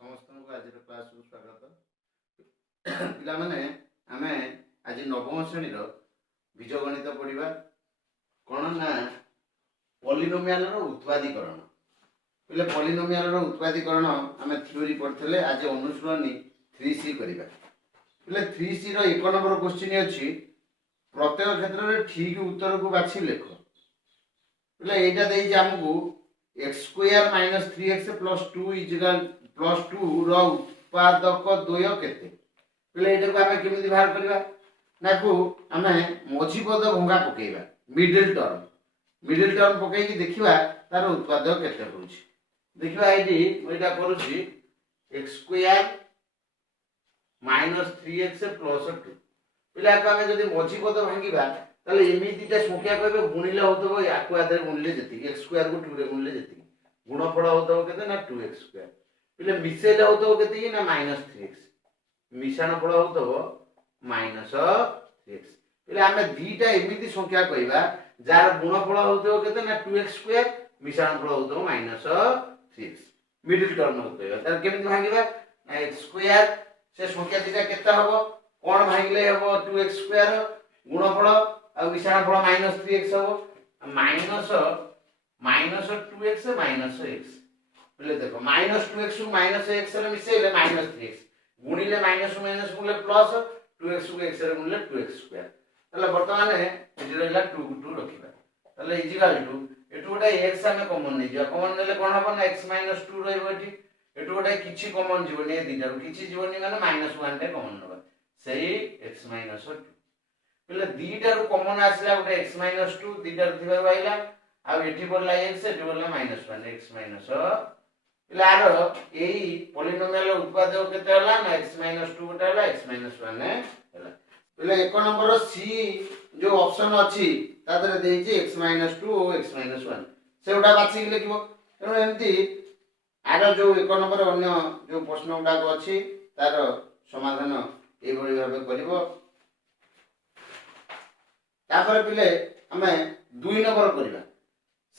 समस्त को आज क्लास को स्वागत पिला माने आमे आज नवम श्रेणी बीजगणित पढ़ा कौन ना पॉलिनोमियल उत्पादीकरण पे पॉलिनोमियल उत्पादीकरण आमे थ्योरी पढ़ते आज अनुशीलनी 3C करवा पे 3C रो 1 नंबर क्वेश्चन अछि प्रत्येक क्षेत्र में ठीक उत्तर को बाछि लेख पे एटा देई हमकू x² - 3x + 2 +2 रो उत्पादक द्वय केते पे एटा को आमे केमिति बाहर करबा नाकू आमे मझी पद भंगा पकेइबा मिडिल टर्म पकई कि देखिबा तार उत्पादक केते होउछि देखिबा एटी एटा करूछि x² - 3x + 2 पिला को आमे जदी मझी पद भांगीबा ताले एमितिटा संख्या कहबे गुणिले होतबो याकु आदर गुणिले जति x² को 2 रे गुणिले जति गुणफल होतबो केते ना 2x² पिले मिसेले होतबो केते कि ना -3x मिश्रण फल होतबो -3x पिले आमे दीटा एमिति संख्या कहबा जार गुणफल होतबो केते ना 2x² मिश्रण फल होतबो -3x मिडिल टर्म होतबो तार केमिति भांगीबा x² से संख्या दीटा केते हबो कोन भांगले हबो 2x² गुणफल आ मिश्रण फल -3x हबो -2x -x बोले देखो -2x को -x रे मिसेले -3x गुणिले --- गुणिले प्लस 2x को x रे गुणिले 2x² तले वर्तमान एटी रहला 2 2 रखिबा तले इक्वल टू एटु गोटा x हमें कॉमन नै जिया कॉमन नेले कोन हबो ना x - 2 रहइबो एटी एटु गोटा किछि कॉमन जीवो नै दिटा किछि जीवनी माने -1 टे कॉमन नबा सेही x - 2 पहिले दीटा रो कॉमन आसला गोटे x - 2 दीटा थिबा आइला आ एठी पडला x एठी पडला -1 x - पहिले आरो एई पॉलिनोमियल उत्पादक केते हला ना x - 2 गोटे हला x - 1 हला पहिले 1 नंबर C जो ऑप्शन अछि तादरे देइछि x - 2 और x - 1 सेउडा बाछि कि लिखिबो तेनो एमती आरो जो 1 नंबर अन्य जो प्रश्न उडा अछि तार समाधान ए भली भाबे करिवो तापर पिले हमें 2 नंबर करिबा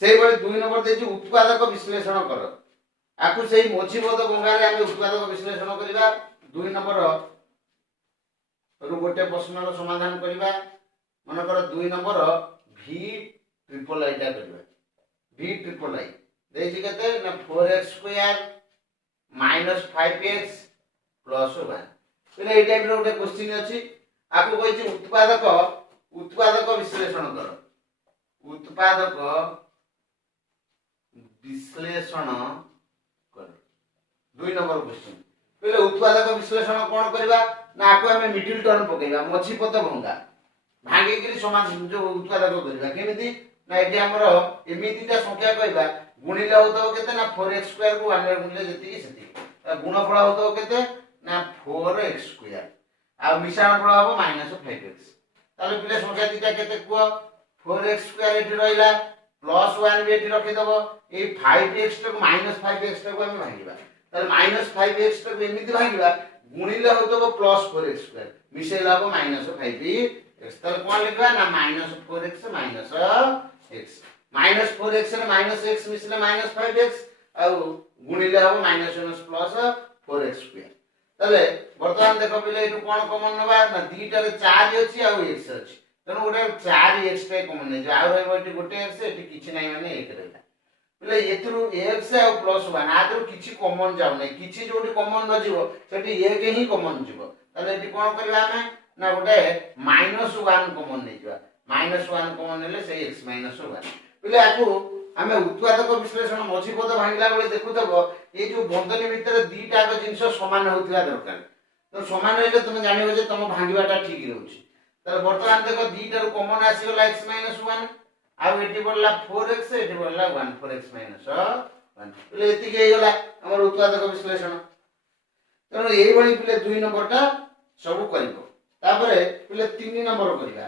सेही बळे 2 नंबर देछि उत्पादक विश्लेषण कर आकु सेही मोछि पद गंगारे हम उत्पादक विश्लेषण करिबा 2 नंबर रु गोटे प्रश्नर समाधान करिबा मन कर 2 नंबर v ट्रिपल आई टा करिबा v ट्रिपल आई देछि केते ना 4x² - 5x + 1 पहिले ए टाइप रो गोटे क्वेश्चन अछि आकु कहिछि उत्पादक विश्लेषण कर उत्पादक विश्लेषण कर 2 नंबर क्वेश्चन पहिले उत्पादक विश्लेषण कोन करबा ना आको हमें मिडिल टर्म पकेबा मझी पद भंगा भांगे कि समान जो उत्पादक करबा केमिति ना एटी हमरो एमितिटा संख्या कहबा गुणिले होतो केते ना 4x² को 1 रे गुणिले जति कि सेति गुणफल होतो केते ना 4x² आ मिश्रण फल हबो -5x ताले पिले संख्या दीटा केते को 4x² एठी रहिला +1 भी एठी रखि दबो ए 5x को -5x को हम भागिबा ताले -5x को एमिति भागिबा गुणिले होतो +4x² मिसेला हबो -5x ताले कोन लिखबा ना -4x -x -4x रे -x मिसले -5x आ गुणिले हबो -1 + 4x² तले वर्तमान देखो पिले एटु कोन कॉमन नबा ना दीटा रे 4 अछि आ x अछि तनो गोटे 4x टे कॉमन नै जे आ रहबो एटी गोटे x एटी किछि नै माने 1 रहला पिले एथरु x आ +1 आदरु किछि कॉमन जाउ नै किछि जोडी कॉमन न जिवो सेटी 1 ही कॉमन जिवो तले एटी कोन करबा हमें ना गोटे -1 कॉमन नै जिवा -1 कॉमन नेले से x - 1 पिले आकु हमें उत्पादक विश्लेषण मझी पद भांगला बेले देखुतबो ए जो बंधनी भितर दीटा को जिंस समान होतिला दरकार तो समान हेले तुम जानिबो जे तुम भांगीबाटा ठीक रहउछि त वर्तमान देखो दीटा रो कॉमन आसी गला x - 1 आ एटी पडला 4x एटी पडला 1 4x - 1 ले एति के गला हमर उत्पादक विश्लेषण तनो एई बणी पिले 2 नंबरटा सब करिवो तापरे पिले 3 नंबर करिबा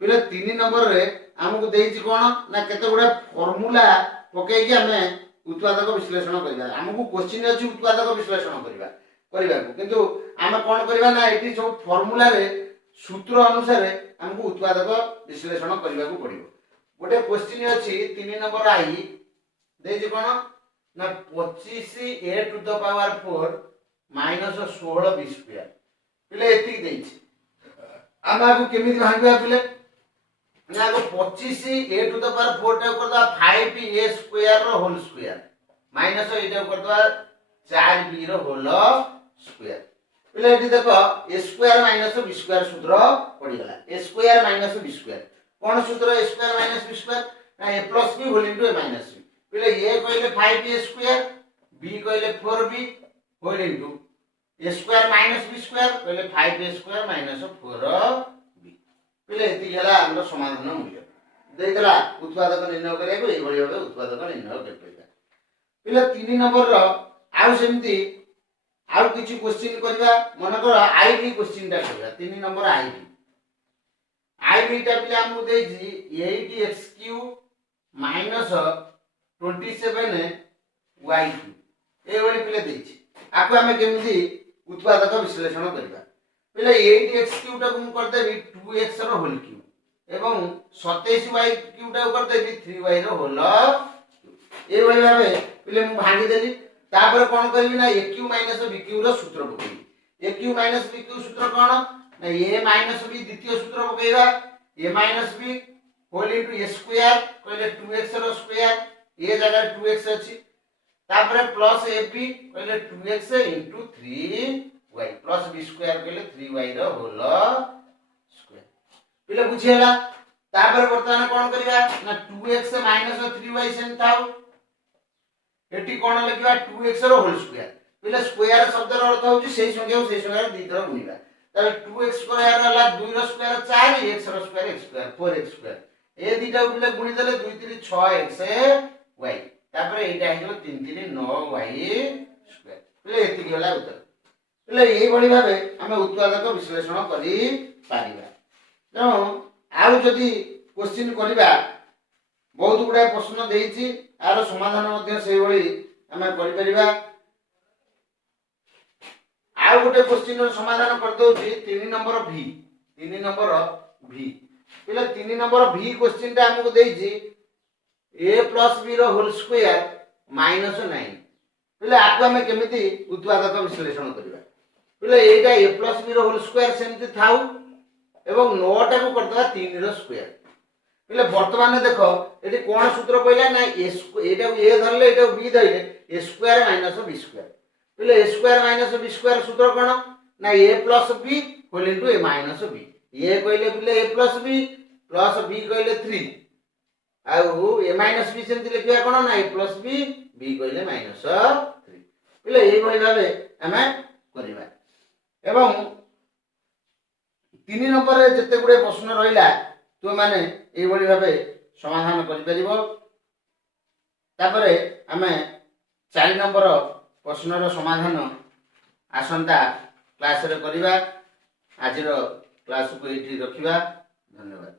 पिले 3 नंबर रे हमकु देइछि कोन ना केते गुडा फार्मूला पके कि हमें उत्पादक विश्लेषण करिबा हमकु क्वेश्चन अछि उत्पादक विश्लेषण करिबा करबा किंतु आमे कोन करबा ना एटी सब फार्मूला रे सूत्र अनुसार हमको उत्पादक विश्लेषण करबा को पड़िबो। गोटे क्वेश्चन अछि 3 नंबर आई दे जे कोन ना 25 a to the power 4 minus 16 b square पिले एति देछि। आमे आगु केमिति भांगबा पिले ना आगु 25 a टू द पावर 4 टा करदा 5a square rho whole square minus एटा करदा 4b रो होल स्क्वायर पिले एति देखो a square minus b square सूत्र पड़ी गला। a square minus b square कोन सूत्र a square minus b square ना a plus b whole into a minus b पिले a कहले 5a स्क्वायर b कहले 4b whole into a square minus b square कहले 5a स्क्वायर माइनस 4b पिले एति गेला हमर समाधान मूल्य देइतला उत्पादक निर्णय करे को एई भली भाबे उत्पादक निर्णय करबा। पिले 3 नंबर रो आउ सेमती आउ किछि क्वेश्चन करबा मन कर आईबी क्वेश्चन टा करबा 3 नंबर आईबी टा पिले हमु देछि 8x³ माइनस 27y³ ए भली पिले देछि। आको हमें केमिति उत्पादक विश्लेषण करबा पिले 8x³ टा को कर देबी 2x रो होल क्यूब एवं 27y³ टा कर देबी 3y रो होल क्यूब ए भली भाबे पिले मु भांगी देली। तापर कोन करबी ना a³ b³ रो सूत्र पकेबी। a³ b³ सूत्र कोन ना a - b द्वितीय सूत्र पकेबा a - b whole into a square कहले 2x रो स्क्वायर ए जगह 2x अछि तापर प्लस ab कहले 2x into 3y plus b square कहले 3y रो होल स्क्वायर पिले बुझियला। तापर वर्तमान कोन करिया ना 2x - 3y सेन थाउ एटी कोन लिखिबा 2x रो होल स्क्वायर पिले स्क्वायर शब्द रो अर्थ होची सेही संख्या को सेही संख्या दी तरह गुणिबा ताले 2x स्क्वायर हला 2 रो स्क्वायर 4 x रो square x square 4x square ए दीटा पिले गुणी देले 2 3 6x y तापर एटा हिजो 3 3 9y स्क्वायर पिले एति गेला उत्तर। पिले एई भली भाबे हमें उत्पादक विश्लेषण करि पारिबा। न आउ जदी क्वेश्चन करिबा बहुत गुडा प्रश्न देइछि आरो समाधान मध्ये सेही भली हमें करि परिबा। आउ गोटे क्वेश्चन रो समाधान कर दउछि 3 नंबर v पिले 3 नंबर v क्वेश्चन ता हमको देइछि a plus b रो होल स्क्वायर माइनस 9 पिले आको हमें केमिति उत्पादक विश्लेषण करिबा पिले एटा a plus b रो होल स्क्वायर सेमति थाउ एवं 9 टा को करदवा 3 रो स्क्वायर पिले वर्तमान देखो एटी कोन सूत्र पइला ना एटा a धरले एटा b धरले a square minus b square पिले a square minus b square सूत्र कोन ना a plus b whole into a minus b a कहले पिले a plus b कहले 3 आउ a माइनस b सेमति लिखिया कोन ना a plus b कहले माइनस 3 पिले एई भली भाबे हमें करिबा। एवं 3 नंबर रे जते गुडे प्रश्न रहिला तो माने एई भली भाबे समाधान करि परिबो। तापरे हमें 4 नंबर प्रश्न रो समाधान आसंता क्लास रे करिबा। आजिरो क्लास को एठी रखिबा। धन्यवाद।